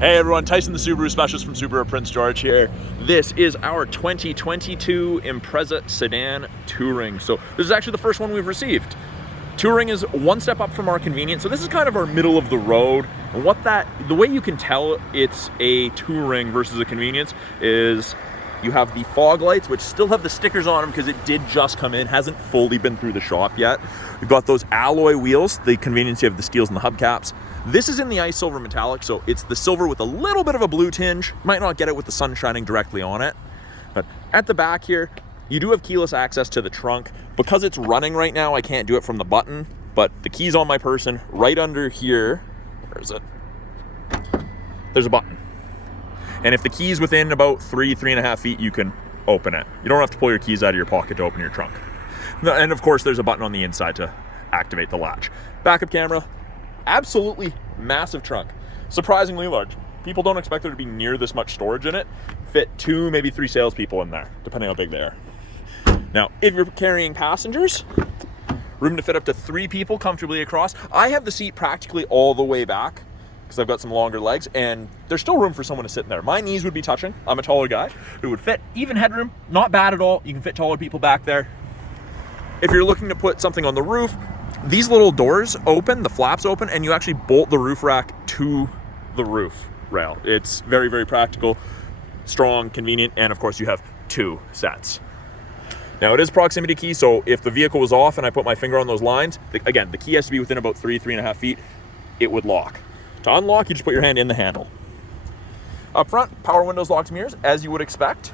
Hey everyone, Tyson the Subaru specialist from Subaru Prince George here. This is our 2022 Impreza sedan Touring. So this is actually the first one we've received. Touring is one step up from our convenience. So this is kind of our middle of the road. And the way you can tell it's a Touring versus a convenience is you have the fog lights, which still have the stickers on them because it did just come in, hasn't fully been through the shop yet. You've got those alloy wheels, the convenience, you have the steels and the hubcaps. This is in the ice silver metallic, so it's the silver with a little bit of a blue tinge. Might not get it with the sun shining directly on it. But at the back here, you do have keyless access to the trunk. Because it's running right now, I can't do it from the button, but the key's on my person. Right under here, where is it? There's a button. And if the key's within about 3.5 feet, you can open it. You don't have to pull your keys out of your pocket to open your trunk. And of course, there's a button on the inside to activate the latch. Backup camera. Absolutely massive trunk, surprisingly large. People don't expect there to be near this much storage in it. Fit 2, maybe 3 salespeople in there, depending how big they are. Now, if you're carrying passengers, room to fit up to 3 people comfortably across. I have the seat practically all the way back because I've got some longer legs, and there's still room for someone to sit in there. My knees would be touching. I'm a taller guy. It would fit. Even headroom, not bad at all. You can fit taller people back there. If you're looking to put something on the roof, these little doors open, the flaps open, and you actually bolt the roof rack to the roof rail. It's very, very practical, strong, convenient, and of course you have 2 sets. Now it is proximity key, so if the vehicle was off and I put my finger on those lines, again, the key has to be within about 3.5 feet, it would lock. To unlock, you just put your hand in the handle. Up front, power windows, locks, mirrors, as you would expect.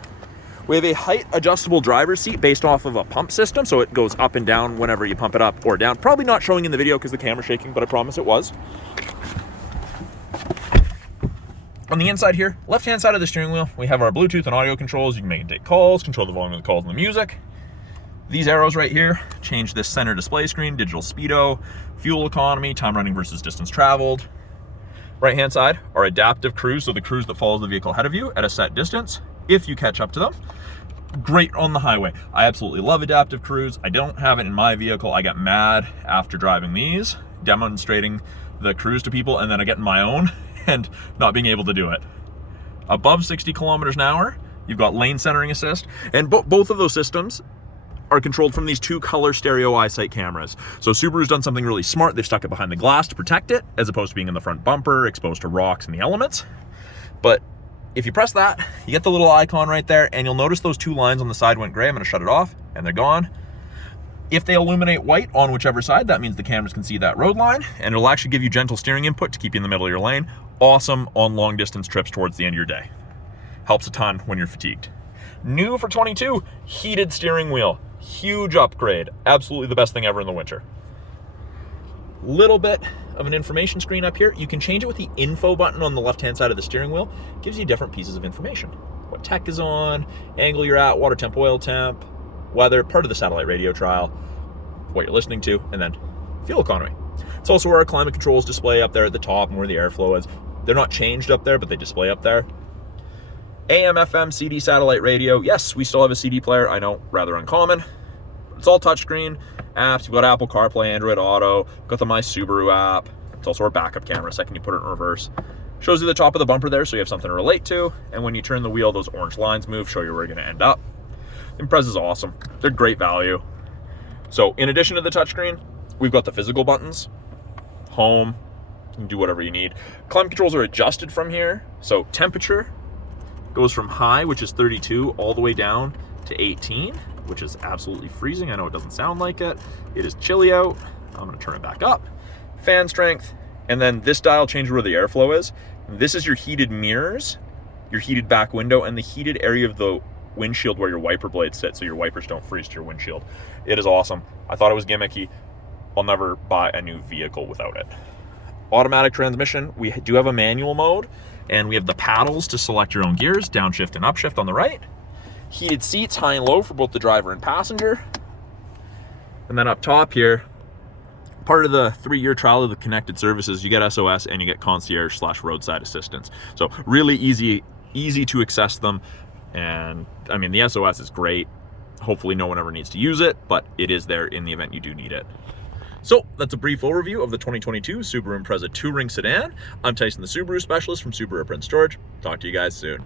We have a height adjustable driver's seat based off of a pump system, so it goes up and down whenever you pump it up or down. Probably not showing in the video because the camera's shaking, but I promise it was. On the inside here, left-hand side of the steering wheel, we have our Bluetooth and audio controls. You can make and take calls, control the volume of the calls and the music. These arrows right here change this center display screen, digital speedo, fuel economy, time running versus distance traveled. Right-hand side are adaptive cruise, so the cruise that follows the vehicle ahead of you at a set distance if you catch up to them. Great on the highway. I absolutely love adaptive cruise. I don't have it in my vehicle. I get mad after driving these, demonstrating the cruise to people, and then I get in my own and not being able to do it. Above 60 kilometers an hour, you've got lane centering assist, and both of those systems are controlled from these 2 color stereo eyesight cameras. So Subaru's done something really smart. They've stuck it behind the glass to protect it, as opposed to being in the front bumper, exposed to rocks and the elements. But if you press that, you get the little icon right there, and you'll notice those 2 lines on the side went gray. I'm gonna shut it off, and they're gone. If they illuminate white on whichever side, that means the cameras can see that road line, and it'll actually give you gentle steering input to keep you in the middle of your lane. Awesome on long distance trips towards the end of your day. Helps a ton when you're fatigued. New for 22, heated steering wheel. Huge upgrade. Absolutely the best thing ever in the winter. Little bit of an information screen up here. You can change it with the info button on the left-hand side of the steering wheel. It gives you different pieces of information. What tech is on, angle you're at, water temp, oil temp, weather, part of the satellite radio trial, what you're listening to, and then fuel economy. It's also where our climate controls display up there at the top and where the airflow is. They're not changed up there, but they display up there. AM, FM, CD, satellite radio. Yes, we still have a CD player. I know, rather uncommon. It's all touchscreen. Apps, you've got Apple CarPlay, Android Auto, got the My Subaru app. It's also our backup camera, second you put it in reverse. Shows you the top of the bumper there so you have something to relate to, and when you turn the wheel, those orange lines move, show you where you're gonna end up. Impreza's awesome. They're great value. So in addition to the touchscreen, we've got the physical buttons. Home, you can do whatever you need. Climate controls are adjusted from here. So temperature goes from high, which is 32, all the way down to 18. Which is absolutely freezing. I know it doesn't sound like it. It is chilly out. I'm gonna turn it back up. Fan strength, and then this dial changes where the airflow is. This is your heated mirrors, your heated back window, and the heated area of the windshield where your wiper blades sit, so your wipers don't freeze to your windshield. It is awesome. I thought it was gimmicky. I'll never buy a new vehicle without it. Automatic transmission. We do have a manual mode, and we have the paddles to select your own gears, downshift and upshift on the right. Heated seats, high and low for both the driver and passenger. And then up top here, part of the 3-year trial of the connected services, you get SOS and you get concierge/roadside assistance. So really easy to access them. And I mean, the SOS is great. Hopefully no one ever needs to use it, but it is there in the event you do need it. So that's a brief overview of the 2022 Subaru Impreza touring sedan. I'm Tyson, the Subaru specialist from Subaru Prince George. Talk to you guys soon.